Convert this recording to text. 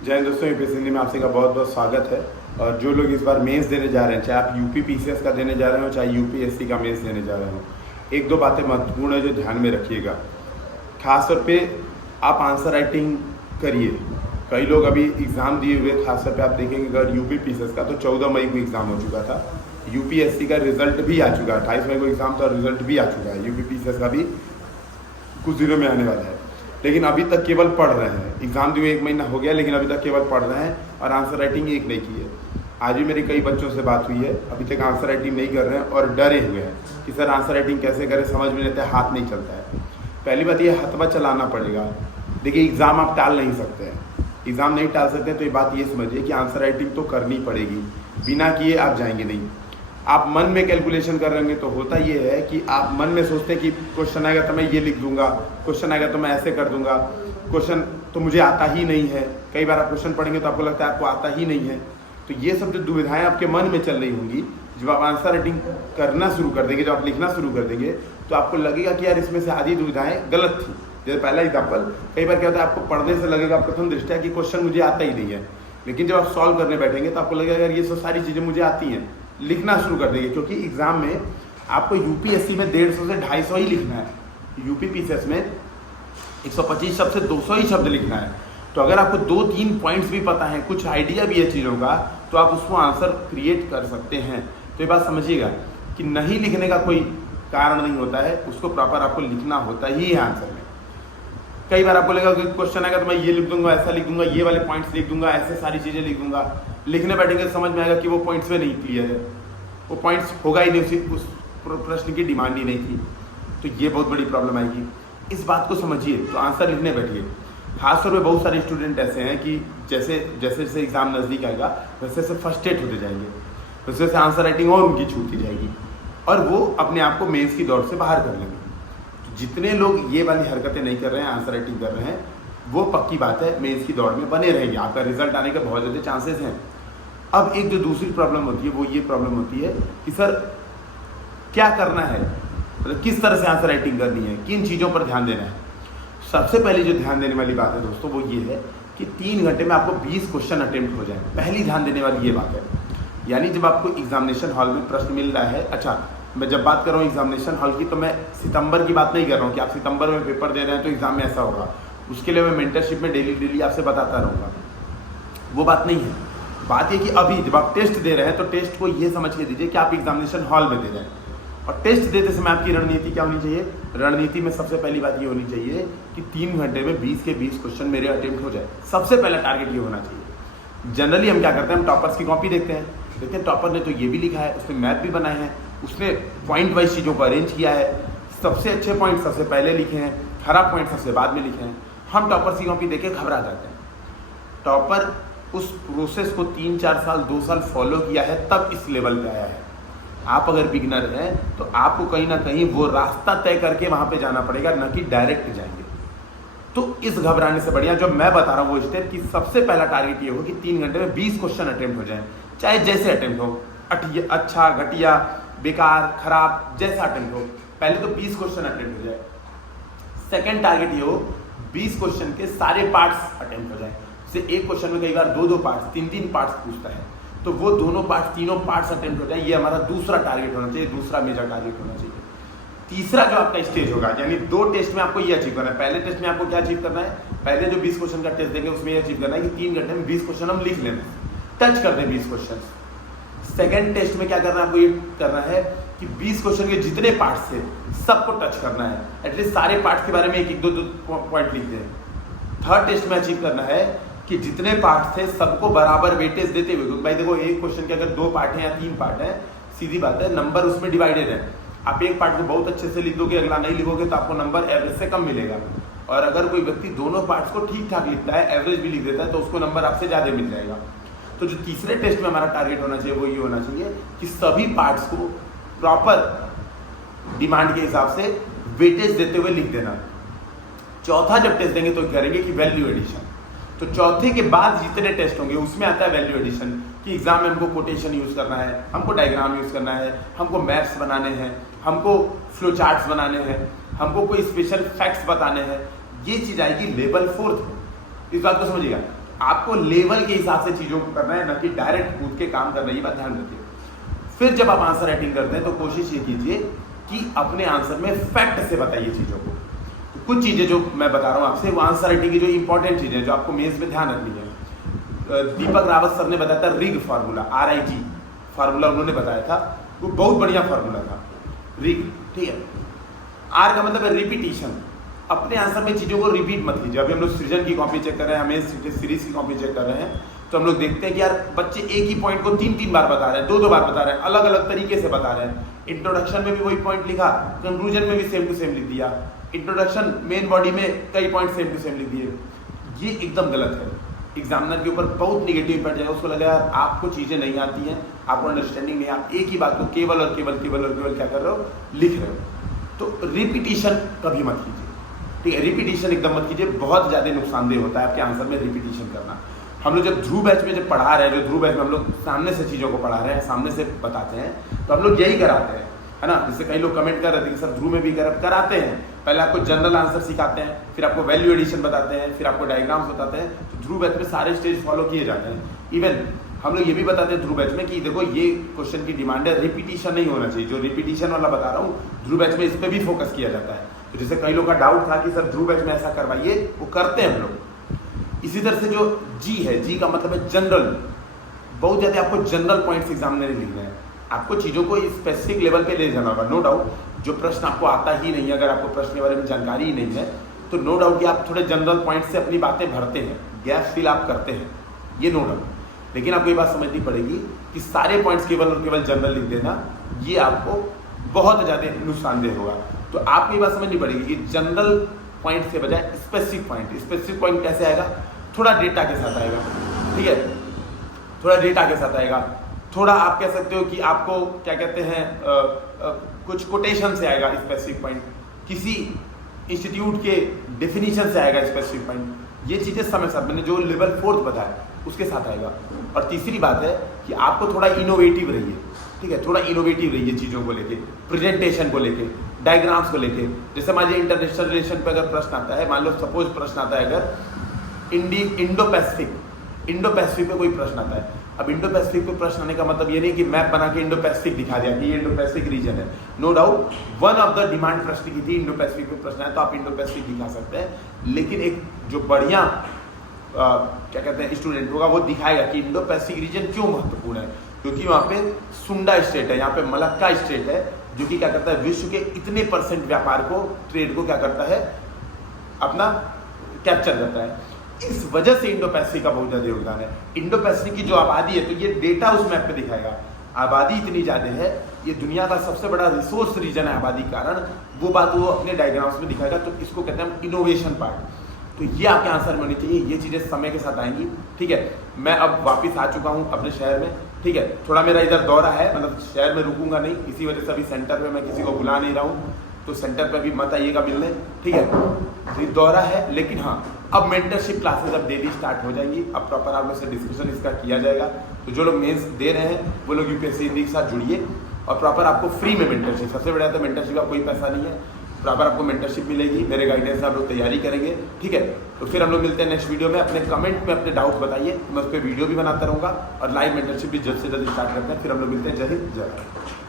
जय हिंद दोस्तों, यूपीएससी हिंदी में आप सभी का बहुत बहुत स्वागत है। और जो लोग इस बार मेंस देने जा रहे हैं, चाहे आप यूपी पीसीएस का देने जा रहे हो, चाहे यूपीएससी का मेंस देने जा रहे हो, एक दो बातें महत्वपूर्ण है जो ध्यान में रखिएगा। खासतौर पे आप आंसर राइटिंग करिए। कई लोग अभी एग्ज़ाम दिए हुए, खासतौर पे आप देखेंगे अगर यूपी पीसीएस का तो 14 मई को एग्ज़ाम हो चुका था। यूपीएससी का रिजल्ट भी आ चुका है, 28 मई को एग्ज़ाम था और रिजल्ट भी आ चुका है। यूपी पीसीएस का भी कुछ दिनों में आने वाला है, लेकिन अभी तक केवल पढ़ रहे हैं। एग्ज़ाम दिए 1 महीना हो गया, लेकिन अभी तक केवल पढ़ रहे हैं और आंसर राइटिंग एक नहीं की है। आज भी मेरी कई बच्चों से बात हुई है, अभी तक आंसर राइटिंग नहीं कर रहे हैं और डरे हुए हैं कि सर आंसर राइटिंग कैसे करें, समझ में नहीं आता है, हाथ नहीं चलता है। पहली बात ये हथवा चलाना पड़ेगा। देखिए, एग्ज़ाम आप टाल नहीं सकते हैं, एग्ज़ाम नहीं टाल सकते, तो ये बात ये समझिए कि आंसर राइटिंग तो करनी पड़ेगी। बिना किए आप जाएंगे नहीं। आप मन में कैलकुलेशन कर रहे होंगे तो होता ये है कि आप मन में सोचते हैं कि क्वेश्चन आएगा तो मैं ये लिख दूंगा, क्वेश्चन आएगा तो मैं ऐसे कर दूंगा, क्वेश्चन तो मुझे आता ही नहीं है। कई बार आप क्वेश्चन पढ़ेंगे तो आपको लगता है आपको आता ही नहीं है। तो ये सब जो दुविधाएं आपके मन में चल रही होंगी, जब आप आंसर राइटिंग करना शुरू कर देंगे, जब आप लिखना शुरू कर देंगे, तो आपको लगेगा कि यार इसमें से आधी दुविधाएं गलत थी। जैसे पहला एग्जाम्पल, कई बार क्या होता है, आपको पढ़ने से लगेगा प्रथम दृष्टया कि क्वेश्चन मुझे आता ही नहीं है, लेकिन जब आप सॉल्व करने बैठेंगे तो आपको लगेगा यार ये सब सारी चीज़ें मुझे आती हैं। लिखना शुरू कर देंगे, क्योंकि एग्जाम में आपको यूपीएससी में 150 से 250 ही लिखना है, यूपी पीसीएस में 125 शब्द से 200 ही शब्द लिखना है। तो अगर आपको 2-3 पॉइंट्स भी पता है, कुछ आइडिया भी है चीज़ों का, तो आप उसको आंसर क्रिएट कर सकते हैं। तो ये बात समझिएगा कि नहीं लिखने का कोई कारण नहीं होता है, उसको प्रॉपर आपको लिखना होता ही है आंसर में। कई बार आपको लगेगा कि क्वेश्चन आएगा तो मैं ये लिख दूंगा, ऐसा लिख दूंगा, ये वाले पॉइंट्स लिख दूंगा, ऐसे सारी चीज़ें लिख दूंगा। लिखने बैठेंगे तो समझ में आएगा कि वो पॉइंट्स में नहीं क्लियर है, वो पॉइंट्स होगा ही नहीं, उस प्रश्न की डिमांड ही नहीं थी। तो ये बहुत बड़ी प्रॉब्लम आएगी। इस बात को समझिए तो आंसर लिखने बैठिए। खासतौर पर बहुत सारे स्टूडेंट ऐसे हैं कि जैसे जैसे एग्जाम नज़दीक आएगा वैसे वैसे फर्स्ट्रेट होते जाएंगे, वैसे वैसे आंसर राइटिंग और उनकी छूटती जाएगी और वो अपने आप को मेंस की दौड़ से बाहर कर लेंगे। जितने लोग ये वाली हरकतें नहीं कर रहे हैं, आंसर राइटिंग कर रहे हैं, वो पक्की बात है मेंस की दौड़ में बने रहेंगे, आपका रिजल्ट आने के बहुत ज़्यादा चांसेस हैं। अब एक जो दूसरी प्रॉब्लम होती है वो ये प्रॉब्लम होती है कि सर क्या करना है, मतलब किस तरह से आंसर राइटिंग करनी है, किन चीज़ों पर ध्यान देना है। सबसे पहले जो ध्यान देने वाली बात है दोस्तों वो ये है कि 3 घंटे में आपको 20 क्वेश्चन अटेम्प्ट हो जाए। पहली ध्यान देने वाली ये बात है। यानी जब आपको एग्जामिनेशन हॉल में प्रश्न मिल रहा है, अच्छा मैं जब बात कर रहा हूँ एग्जामिनेशन हॉल की, तो मैं सितंबर की बात नहीं कर रहा हूँ कि आप सितंबर में पेपर दे रहे हैं तो एग्जाम में ऐसा होगा। उसके लिए मैं मेंटरशिप में डेली आपसे बताता रहूँगा, वो बात नहीं है। बात ये कि अभी जब आप टेस्ट दे रहे हैं तो टेस्ट को ये समझ के दीजिए कि आप एग्जामिनेशन हॉल में दे रहे हैं। और टेस्ट देते समय आपकी रणनीति क्या होनी चाहिए? रणनीति में सबसे पहली बात ये होनी चाहिए कि 3 घंटे में 20 के 20 क्वेश्चन मेरे अटेम्प्ट हो जाए। सबसे पहला टारगेट ये होना चाहिए। जनरली हम क्या करते हैं, हम टॉपर्स की कॉपी देखते हैं टॉपर ने तो ये भी लिखा है, उसने मैथ भी बनाए हैं, उसने पॉइंट वाइज चीज़ों को अरेंज किया है, सबसे अच्छे पॉइंट सबसे पहले लिखे हैं, खराब पॉइंट सबसे बाद में लिखे हैं। हम टॉपर्स की कॉपी देख के घबरा जाते हैं। टॉपर उस प्रोसेस को 3-4 साल 2 साल फॉलो किया है, तब इस लेवल पे आया है। आप अगर बिगनर हैं तो आपको कहीं ना कहीं वो रास्ता तय करके वहाँ पे जाना पड़ेगा, न कि डायरेक्ट जाएंगे। तो इस घबराने से बढ़िया जो मैं बता रहा हूँ वो स्टेप कि सबसे पहला टारगेट ये हो कि 3 घंटे में 20 क्वेश्चन अटेम्प्ट हो जाए, चाहे जैसे अटेम्प्ट हो, अच्छा, घटिया, बेकार, खराब, जैसा अटेम्प्ट हो, पहले तो 20 क्वेश्चन अटेम्प्ट हो जाए। सेकेंड टारगेट ये हो 20 क्वेश्चन के सारे पार्ट्स अटेम्प्ट हो जाए। जैसे एक क्वेश्चन में कई बार 2-2 पार्ट्स, 3-3 पार्ट्स पूछता है, तो वो दोनों पार्ट्स, तीनों पार्ट्स अटेम्प्ट हो जाए। ये हमारा दूसरा टारगेट होना चाहिए, दूसरा मेजर टारगेट होना चाहिए। तीसरा जो आपका स्टेज होगा, यानी 2 टेस्ट में आपको ये अचीव करना है। पहले टेस्ट में आपको क्या अचीव करना है, पहले जो 20 क्वेश्चन का टेस्ट देंगे उसमें ये अचीव करना है कि 3 घंटे में 20 क्वेश्चन हम लिख लेना, टच कर दें 20 क्वेश्चन। सेकेंड टेस्ट में क्या करना है, आपको ये करना है कि 20 क्वेश्चन के जितने पार्ट्स थे सबको टच करना है, एटलीस्ट सारे पार्ट्स के बारे में 1-2 पॉइंट लिख दें। थर्ड टेस्ट में अचीव करना है कि जितने पार्ट्स थे सबको बराबर वेटेज देते हुए, क्योंकि भाई देखो एक क्वेश्चन के अगर 2 पार्ट हैं या 3 पार्ट हैं, सीधी बात है नंबर उसमें डिवाइडेड है। आप एक पार्ट को बहुत अच्छे से लिख दोगे, अगला नहीं लिखोगे तो आपको नंबर एवरेज से कम मिलेगा। और अगर कोई व्यक्ति दोनों पार्ट्स को ठीक ठाक लिखता है, एवरेज भी लिख देता है, तो उसको नंबर आपसे ज़्यादा मिल जाएगा। तो जो तीसरे टेस्ट में हमारा टारगेट होना चाहिए वो ये होना चाहिए कि सभी पार्ट्स को प्रॉपर डिमांड के हिसाब से वेटेज देते हुए लिख देना। चौथा जब टेस्ट देंगे तो करेंगे कि वैल्यू एडिशन। तो चौथे के बाद जितने टेस्ट होंगे उसमें आता है वैल्यू एडिशन, कि एग्जाम में हमको कोटेशन यूज़ करना है, हमको डायग्राम यूज़ करना है, हमको मैप्स बनाने हैं, हमको फ्लो चार्ट्स बनाने हैं, हमको कोई स्पेशल फैक्ट्स बताने हैं। ये चीज़ आएगी लेवल 4 में। इस बात को समझिएगा, आपको लेवल के हिसाब से चीज़ों को करना है, ना कि डायरेक्ट कूद के काम करना, ये बात ध्यान रखिए। फिर जब आप आंसर राइटिंग करते हैं तो कोशिश ये कीजिए कि अपने आंसर में फैक्ट से बताइए चीज़ों को। तो कुछ चीज़ें जो मैं बता रहा हूँ आपसे, वो आंसर राइटिंग की जो इंपॉर्टेंट चीज़ें जो आपको मेंस में ध्यान रखनी है। दीपक रावत सर ने बताया था रिग फार्मूला, RIG फार्मूला उन्होंने बताया था, वो बहुत बढ़िया फार्मूला था, रिग, ठीक है। आर का मतलब है रिपीटिशन। अपने आंसर में चीज़ों को रिपीट मत कीजिए। अभी हम लोग सृजन की कॉपी चेक कर रहे हैं, हमें सीरीज की कॉपी चेक कर रहे हैं, तो हम लोग देखते हैं कि यार बच्चे एक ही पॉइंट को 3-3 बार बता रहे हैं, 2-2 बार बता रहे हैं, अलग अलग तरीके से बता रहे हैं। इंट्रोडक्शन में भी वही पॉइंट लिखा, कंक्लूजन में भी सेम टू सेम लिख दिया, इंट्रोडक्शन मेन बॉडी में कई पॉइंट सेम टू सेम लिख दिए। ये एकदम गलत है। एग्जामिनर के ऊपर बहुत निगेटिव इम्पैक्ट जाएगा। उसको लगेगा यार आपको चीज़ें नहीं आती हैं, आपको अंडरस्टैंडिंग नहीं, आप एक ही बात को केवल और केवल क्या कर रहे हो, लिख रहे हो। तो रिपीटिशन कभी मत कीजिए, ठीक है। रिपीटिशन एकदम मत कीजिए, बहुत ज़्यादा नुकसानदेह होता है आपके आंसर में रिपीटिशन करना। हम लोग जब ध्रुव बैच में जब पढ़ा रहे हैं, जो ध्रुव बैच में हम लोग सामने से चीज़ों को पढ़ा रहे हैं, सामने से बताते हैं, तो हम लोग यही कराते हैं, है ना। जिससे कई लोग कमेंट कर रहे थे कि सर ध्रुव में भी कराते हैं। पहले आपको जनरल आंसर सिखाते हैं, फिर आपको वैल्यू एडिशन बताते हैं, फिर आपको डायग्राम्स बताते हैं। तो ध्रुव बैच में सारे स्टेज फॉलो किए जाते हैं। इवन हम लोग ये भी बताते हैं ध्रुव बैच में कि देखो ये क्वेश्चन की डिमांड है, रिपीटिशन नहीं होना चाहिए। जो रिपीटिशन वाला बता रहा हूँ ध्रुव बैच में, इस पर भी फोकस किया जाता है। तो जैसे कई लोग का डाउट था कि सर ध्रुव बैच में ऐसा करवाइए, वो करते हैं हम लोग। इसी तरह से जो जी है, जी का मतलब है जनरल। बहुत ज़्यादा आपको जनरल पॉइंट्स एग्जाम में लिखने हैं, आपको चीज़ों को स्पेसिफिक लेवल पे ले जाना होगा। नो डाउट जो प्रश्न आपको आता ही नहीं है, अगर आपको प्रश्न के बारे में जानकारी ही नहीं है, तो नो डाउट कि आप थोड़े जनरल पॉइंट से अपनी बातें भरते हैं, गैप फिल आप करते हैं, ये नो डाउट। लेकिन आपको ये बात समझनी पड़ेगी कि सारे पॉइंट्स केवल और केवल जनरल लिख देना, ये आपको बहुत ज़्यादा नुकसानदेह होगा। तो आपको ये बात समझनी पड़ेगी कि जनरल पॉइंट से बजाय स्पेसिफिक पॉइंट। स्पेसिफिक पॉइंट कैसे आएगा, थोड़ा डेटा के साथ आएगा, ठीक है, थोड़ा डेटा के साथ आएगा। थोड़ा आप कह सकते हो कि आपको क्या कहते हैं, कुछ कोटेशन से आएगा स्पेसिफिक पॉइंट, किसी इंस्टीट्यूट के डेफिनेशन से आएगा स्पेसिफिक पॉइंट। ये चीज़ें समय साथ मैंने जो लेवल 4 बताया उसके साथ आएगा। और तीसरी बात है कि आपको थोड़ा इनोवेटिव रहिए, ठीक है, थोड़ा इनोवेटिव रहिए चीज़ों को लेके, प्रेजेंटेशन को लेके, डायग्राम्स को लेके। जैसे मान लीजिए इंटरनेशनल रिलेशन पे अगर प्रश्न आता है, मान लो सपोज प्रश्न आता है अगर इंडो पैसिफिक पे कोई प्रश्न आता है। अब इंडो पैसिफिक पे प्रश्न आने का मतलब ये नहीं कि मैप बना के इंडो पैसिफिक दिखा दिया कि ये इंडो पैसिफिक रीजन है। No doubt one of the demand प्रश्न की थी इंडो पैसिफिक पे प्रश्न है, तो आप इंडो पैसिफिक दिखा सकते हैं। लेकिन एक जो बढ़िया क्या कहते हैं स्टूडेंट होगा, वो दिखाएगा कि इंडो पैसिफिक रीजन क्यों महत्वपूर्ण है, क्योंकि वहाँ पे सुंडा स्टेट है, यहाँ पे मलक्का स्टेट है, जो कि क्या करता है विश्व के इतने % व्यापार को, ट्रेड को क्या करता है, अपना कैप्चर करता है। इस वजह से इंडो पैसिफिक का बहुत ज़्यादा योगदान है। इंडो पैसिफिक की जो आबादी है, तो ये डेटा उस मैप पे दिखाएगा, आबादी इतनी ज़्यादा है, ये दुनिया का सबसे बड़ा रिसोर्स रीजन है आबादी के कारण, वो बात वो अपने डायग्राम्स में दिखाएगा। तो इसको कहते हैं इनोवेशन पार्ट। तो ये आपके आंसर में होनी चाहिए, ये चीज़ें समय के साथ आएंगी, ठीक है। मैं अब वापस आ चुका हूँ अपने शहर में, ठीक है। थोड़ा मेरा इधर दौरा है, मतलब शहर में रुकूंगा नहीं, इसी वजह से अभी सेंटर पे मैं किसी को बुला नहीं रहा हूँ, तो सेंटर पे भी मत आइएगा मिलने, ठीक है। तो दौरा है, लेकिन हाँ अब मेंटरशिप क्लासेस अब डेली स्टार्ट हो जाएंगी। अब प्रॉपर आप लोग से डिस्कशन इसका किया जाएगा। तो जो लोग मेंस दे रहे हैं वो लोग यूपीएससी हिंदी के साथ जुड़िए, और प्रॉपर आपको फ्री में मेंटरशिप, सबसे बड़ा तो मेंटरशिप का कोई पैसा नहीं है, प्रॉपर आपको मेंटरशिप मिलेगी, मेरे गाइडेंस से आप लोग तैयारी करेंगे, ठीक है। तो फिर हम लोग मिलते हैं नेक्स्ट वीडियो में। अपने कमेंट में अपने डाउट बताइए, मैं उस पर वीडियो भी बनाता रहूँगा, और लाइव मेंटरशिप भी जल्द से जल्द स्टार्ट करते हैं। फिर हम लोग मिलते हैं। जय हिंद, जय भारत।